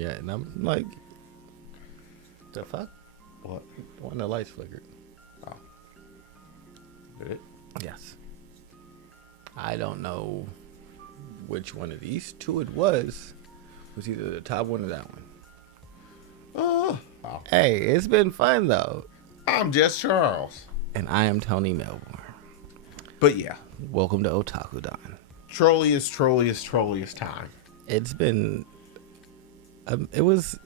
Yeah, and I'm like, the fuck? What? When the lights flickered. Oh. Did it? Yes. I don't know which one of these two it was. It was either the top one or that one. Oh. Hey, it's been fun though. I'm just Charles. And I am Tony Melbourne. But yeah. Welcome to Otaku Don. Trolliest time. It's been... it was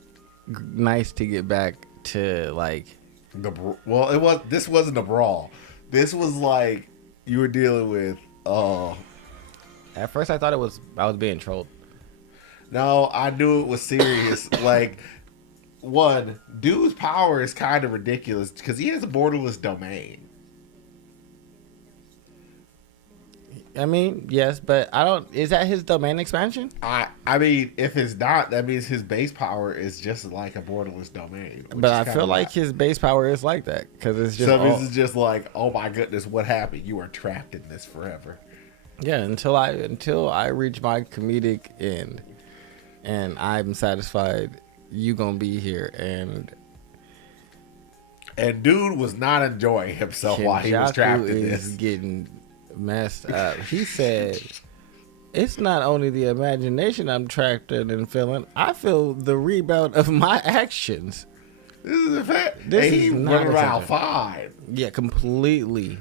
nice to get back to like... This wasn't a brawl. This was like you were dealing with... At first I thought I was being trolled. No, I knew it was serious. Like... One, dude's power is kind of ridiculous because he has a borderless domain. I mean, yes, but I don't... Is that his domain expansion? I mean, if it's not, that means his base power is just like a borderless domain. But I feel like his base power is like that because it's just... So this is just like, oh my goodness, what happened? You are trapped in this forever. Yeah, until I reach my comedic end and I'm satisfied... You gonna be here, and dude was not enjoying himself while he was trapped in this. Getting messed up. He said, "It's not only the imagination I'm trapped in and feeling. I feel the rebound of my actions." This is a fact. This and is he not went around fine. Yeah, completely.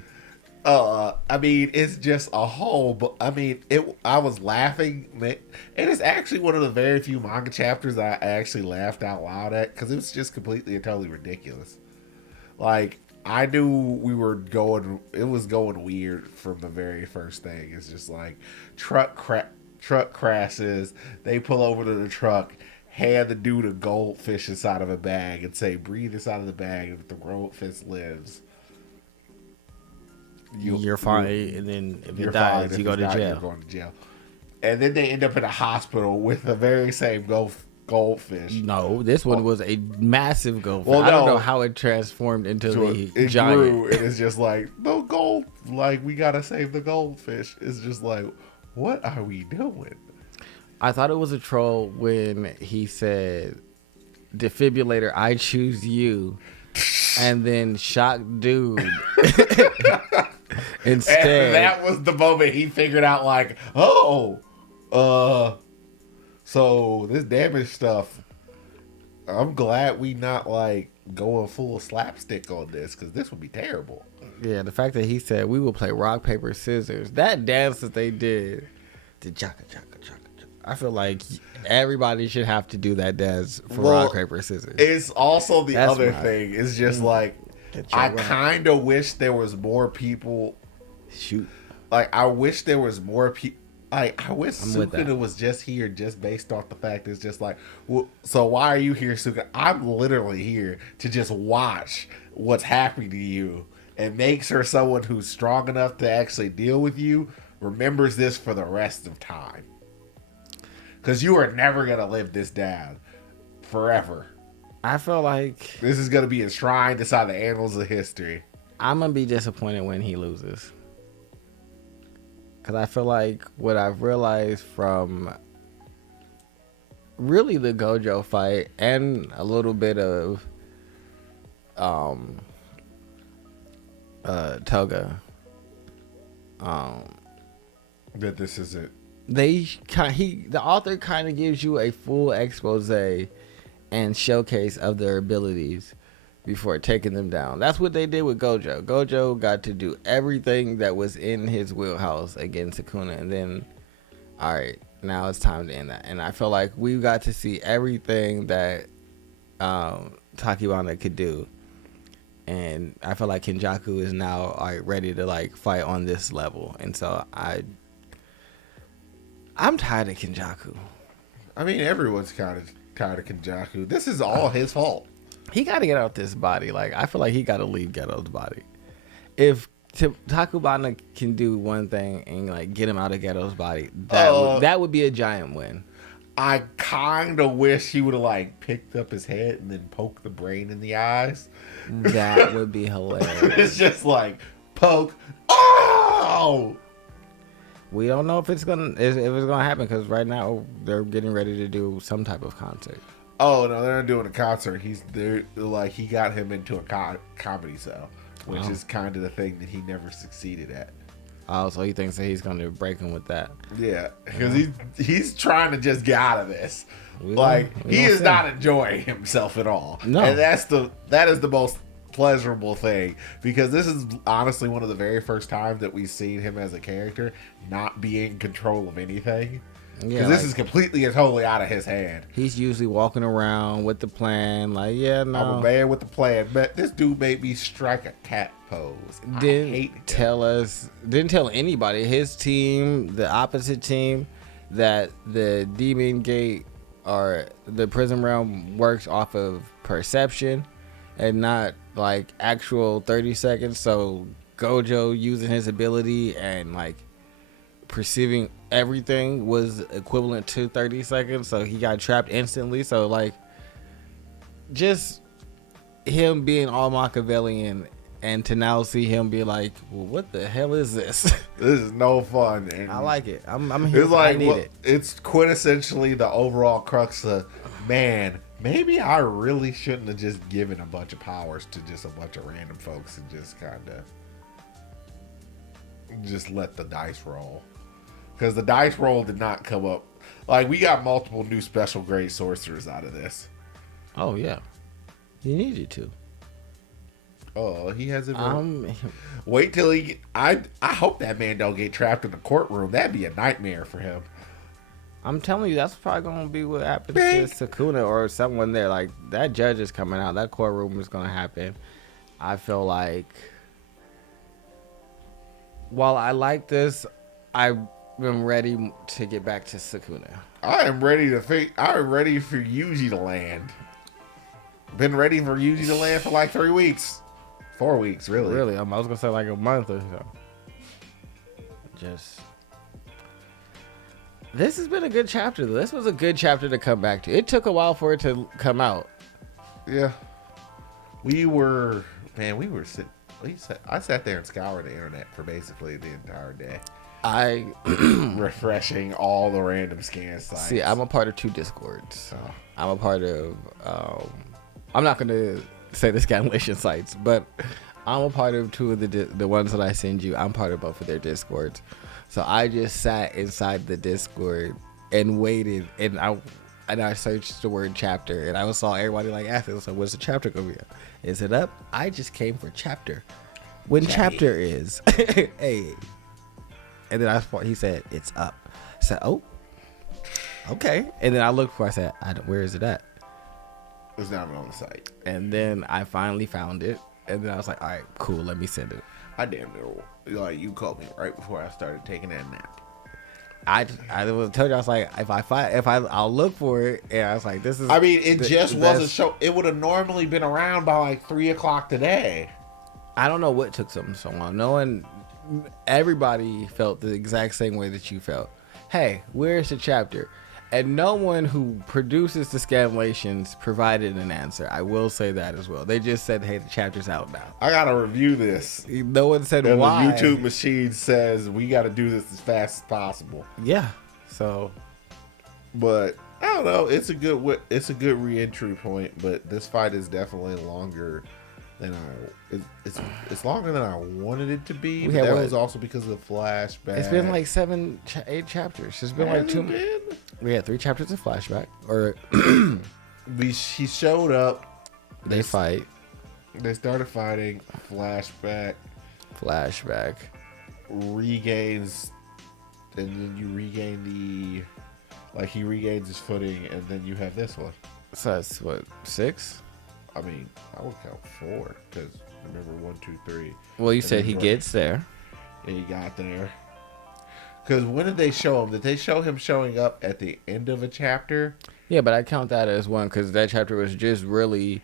I mean, it's just a whole. But I mean, I was laughing, and it's actually one of the very few manga chapters I actually laughed out loud at because it was just completely and totally ridiculous. Like I knew we were going. It was going weird from the very first thing. It's just like truck crashes. They pull over to the truck, hand the dude a goldfish inside of a bag, and say, "Breathe inside of the bag, and if the goldfish lives." You're fine, and then if it dies, you go to jail. You're going to jail. And then they end up in a hospital with the very same goldfish. No, this one was a massive goldfish. Well, I don't know how it transformed into a giant. Grew, and it's just like, no gold. Like, we got to save the goldfish. It's just like, what are we doing? I thought it was a troll when he said, "Defibrillator, I choose you." And then shocked dude. Instead, and that was the moment he figured out, like, so this damage stuff, I'm glad we not like going full slapstick on this because this would be terrible. Yeah, the fact that he said we will play rock paper scissors, that dance that they did, the chaka chaka chaka. I feel like everybody should have to do that dance for rock paper scissors. It's also the other thing. It's just like I kind of wish there was more people. Shoot. Like, I wish there was more people. Like, I wish Sukuna was just here just based off the fact it's just like, well, so why are you here, Sukuna? I'm literally here to just watch what's happening to you and make sure someone who's strong enough to actually deal with you remembers this for the rest of time. Because you are never going to live this down forever. I feel like this is going to be enshrined inside the annals of history. I'm going to be disappointed when he loses. Because I feel like what I've realized from really the Gojo fight and a little bit of Toga, that this is it. The author kind of gives you a full expose and showcase of their abilities before taking them down. That's what they did with Gojo. Gojo got to do everything that was in his wheelhouse against Sukuna, and then, all right, now it's time to end that. And I feel like we got to see everything that Takaba could do, and I feel like Kenjaku is now ready to like fight on this level, and so I'm tired of Kenjaku. I mean, everyone's kind of tired of Kenjaku. This is all his fault. He got to get out this body. Like, I feel like he got to leave Ghetto's body. If Takaba can do one thing and like get him out of Ghetto's body, that would be a giant win. I kind of wish he would have like picked up his head and then poked the brain in the eyes. That would be hilarious. It's just like poke. Oh. We don't know if it's gonna happen because right now they're getting ready to do some type of concert. Oh no, they're not doing a concert. They're like he got him into a comedy cell, which is kind of the thing that he never succeeded at. Oh, so he thinks that he's going to break him with that. Yeah, because he's trying to just get out of this. He is not enjoying himself at all. No, and that is the most pleasurable thing, because this is honestly one of the very first times that we've seen him as a character not be in control of anything. Because this is completely and totally out of his hand. He's usually walking around with the plan, like, yeah, no. I'm a man with the plan, but this dude made me strike a cat pose. Didn't tell anybody, his team, the opposite team, that the demon gate or the prison realm works off of perception and not like actual 30 seconds. So Gojo using his ability and like perceiving everything was equivalent to 30 seconds, so he got trapped instantly. So like just him being all Machiavellian, and to now see him be like, well, what the hell is this? This is no fun. And I like it. I'm here. It's like, I need it. It's quintessentially the overall crux of, man, maybe I really shouldn't have just given a bunch of powers to just a bunch of random folks and just kind of just let the dice roll. Because the dice roll did not come up. Like, we got multiple new special grade sorcerers out of this. Oh, yeah. You needed to. Oh, he hasn't been... Wait till he... I hope that man don't get trapped in the courtroom. That'd be a nightmare for him. I'm telling you, that's probably going to be what happens to Sukuna or someone there. Like, that judge is coming out. That courtroom is going to happen. I feel like... While I like this, I'm ready to get back to Sukuna. I am ready for Yuji to land. Been ready for Yuji to land for like 3 weeks. 4 weeks, really. Really? I was going to say like a month or so. This has been a good chapter, though. This was a good chapter to come back to. It took a while for it to come out. Yeah. I sat there and scoured the internet for basically the entire day. Refreshing all the random scan sites. See, I'm a part of 2 Discords. I'm a part of... I'm not going to say the scanlation sites, but I'm a part of 2 of the ones that I send you. I'm part of both of their Discords. So I just sat inside the Discord and waited, and I searched the word chapter, and I saw everybody like asking, so what's the chapter going to be up? Is it up? I just came for chapter. When chapter is. Hey. And then he said, it's up. I said, oh, okay. And then I looked for it. I said, where is it at? It's not on the site. And then I finally found it. And then I was like, all right, cool. Let me send it. I damn near, like, you called me right before I started taking that nap. I told you, I was like, I'll look for it. And I was like, this is. I mean, it just wasn't show. It would have normally been around by like 3:00 today. I don't know what took them so long. Everybody felt the exact same way that you felt. Hey, where's the chapter? And no one who produces the scanlations provided an answer. I will say that as well. They just said, hey, the chapter's out now. I got to review this. No one said and why. The YouTube machine says we got to do this as fast as possible. Yeah. So. But I don't know. It's a good re-entry point, but this fight is definitely longer than it's longer than I wanted it to be. But that was also because of the flashback. It's been like 8 chapters. It's been like 2. We had 3 chapters of flashback. Or he showed up. They fight. They started fighting. Flashback. Regains, and then you regain he regains his footing, and then you have this one. So that's what, 6? I mean, I would count 4 because remember 1, 2, 3. Well, you said he gets there. Yeah, he got there. Because when did they show him? Did they show him showing up at the end of a chapter? Yeah, but I count that as one because that chapter was just really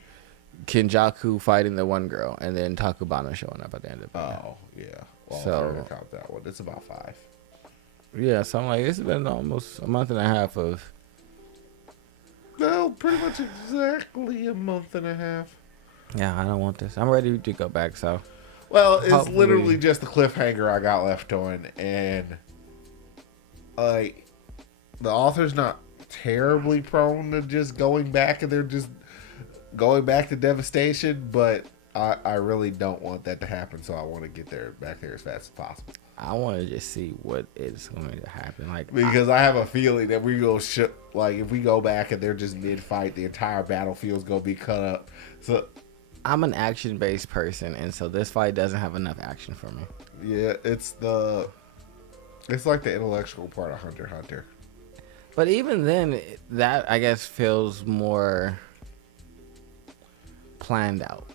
Kenjaku fighting the one girl and then Takaba showing up at the end of it. Oh, yeah. Well, so I'm going to count that one. It's about 5. Yeah, so I'm like, it's been almost a month and a half of... Well, pretty much exactly a month and a half. Yeah, I don't want this. I'm ready to go back, so... Well, it's literally just the cliffhanger I got left on, and... Like, the author's not terribly prone to just going back, and they're just going back to devastation. But I really don't want that to happen, so I want to get there back there as fast as possible. I want to just see what is going to happen. Like, because I have a feeling that we go like if we go back and they're just mid fight, the entire battlefield's gonna be cut up. So I'm an action based person, and so this fight doesn't have enough action for me. yeah, it's like the intellectual part of Hunter x Hunter. But even then, that I guess feels more planned out.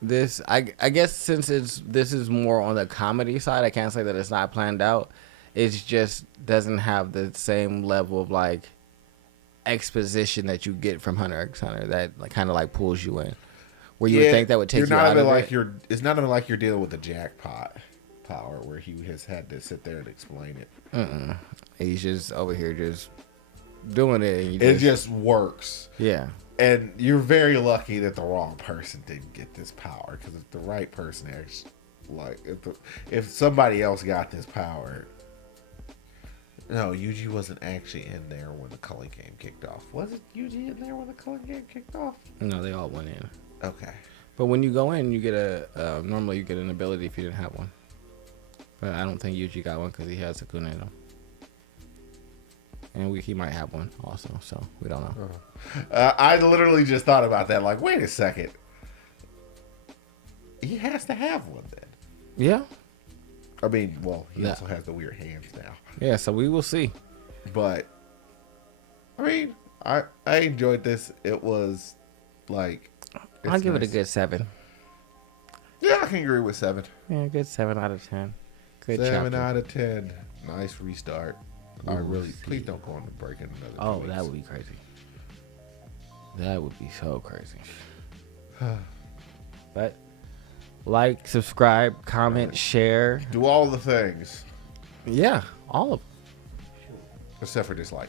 This I guess since this is more on the comedy side, I can't say that it's not planned out. It just doesn't have the same level of like exposition that you get from Hunter x Hunter that like, kind of like pulls you in. Where you would think that would take you out of it. It's not even like you're dealing with the jackpot power where he has had to sit there and explain it. He's just over here just doing it. And it just works. Yeah. And you're very lucky that the wrong person didn't get this power, because if the right person actually, like, if somebody else got this power, no, Yuji wasn't actually in there when the culling game kicked off. Was it Yuji in there when the culling game kicked off? No, they all went in. Okay. But when you go in, you get normally you get an ability if you didn't have one. But I don't think Yuji got one because he has Sukuna in him. And he might have one also, so we don't know. I literally just thought about that. Like, wait a second. He has to have one then. Yeah. I mean, well, he also has the weird hands now. Yeah, so we will see. But, I mean, I enjoyed this. It was, like... I'll give it a good 7. Yeah, I can agree with 7. Yeah, good 7 out of 10. Good 7 chapter. out of 10. Nice restart. I really... Please don't go on the break in another 2 Oh, weeks. that would be crazy. That would be so crazy. But, like, subscribe, comment, share. Do all the things. Yeah, all of them. Except for dislike.